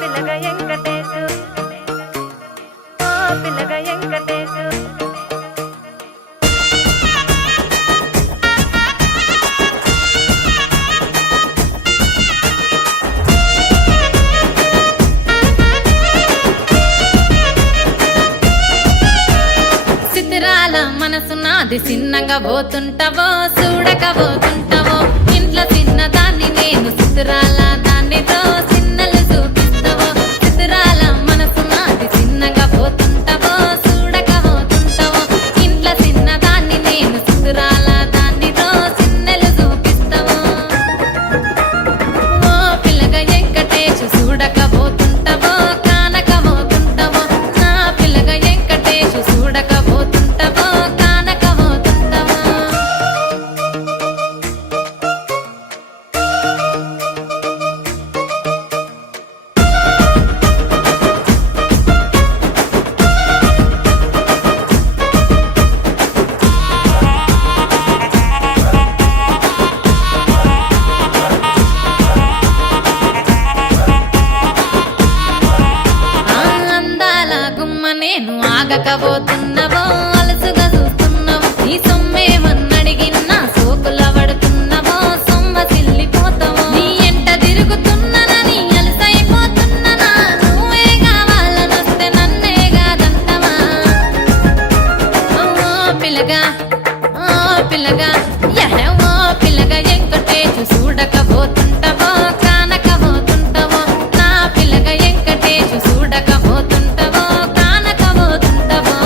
పిల్లగా వెంకటేశు ఓ పిల్లగా వెంకటేశు సిద్ధిరాల మనసు నాది చిన్నగా పోతుంటావో చూడక పోతుంటావో ఇంట్లో చిన్నదాన్ని నేను సిద్ధిరాల దాన్నితో చిన్నలు చూపిస్తావో సిద్ధిరాల మనసు నాది చిన్నగా పోతుంటావో చూడక పోతుంటావో ఇంట్లో చిన్నదాన్ని నేను సిద్ధిరాల దాన్నితో చిన్నలు చూపిస్తావో ఓ పిల్లగా వెంకటేశు చూడక పోతుంటావో కానక పోతుంటావో నా పిల్లగా వెంకటేశు చూడక పోతుంటావో కానక పోతుంటావో ఆ అందాల గుమ్మ నేను ఆగకపోతున్నావో అలసుగా చూస్తున్నావో నీ సొమ్మేమన్నడిగిన్నా సోకుల పడుతున్నావో సొమ్మ సిల్లిపోతావో నీ ఎంట తిరుగుతున్నానని అలసైపోతున్నానా నువ్వే కావాలనొస్తే నన్నే కాదంటవా ఓ పిల్లగా ఓ పిల్లగా యహ ఓ పిల్లగా వెంకటేశు చూడకపోతుంటావో కానకపోతుంటావో నా పిల్లగా వెంకటేశు చూడకపోతుంటావో కానకపోతుంటావో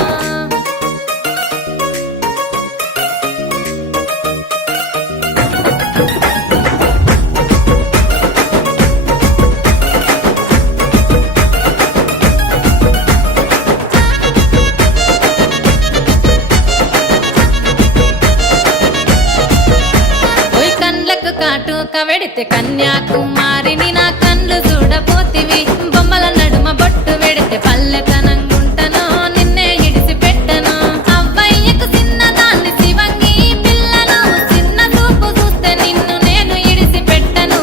ఓయ్ కండ్లకు కాటుక వెడితే కన్యాకుమారిని నా కండ్లు చూడపోతివి బొమ్మల నడుమ బొట్టు వెడితే పల్లెతనంగుంటను నిన్నే ఇడిసి పెట్టను అవ్వయ్యకు చిన్నదాన్ని శివంగి పిల్లను చిన్న చూపు చూస్తే నిన్ను నేను ఇడిసి పెట్టను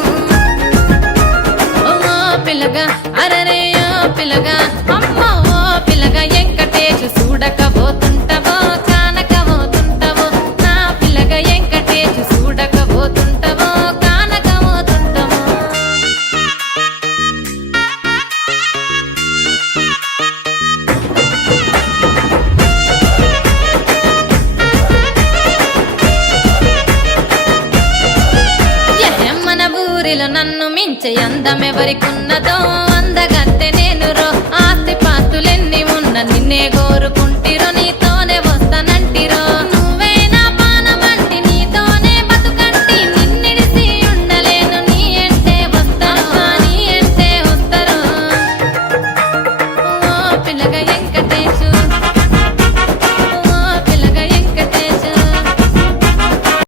ఓ పిల్లగా అరరే ఓ పిల్లగా అమ్మో ఓ పిల్లగా వెంకటేశు చూడకపోతుంటావో కానకపోతుంటావో నా పిల్లగా వెంకటేశు చూడకపోతుంటావో కానకపోతుంటావో మన ఊరిలో నన్ను మించే అందమెవరికున్నదో అందగత్తె నేను రో ఆస్తి పాస్తులెన్ని ఉన్న నిన్నే కోరుకుంటిరో నీతోనే వస్తానంటిరో నువ్వే నా పానమంటి నీతోనే బతుకంటి నిన్నిడిసి ఉండలేను నీ ఎంటే వస్తాను నీ ఎంటే వస్తారు ఓ పిల్లగా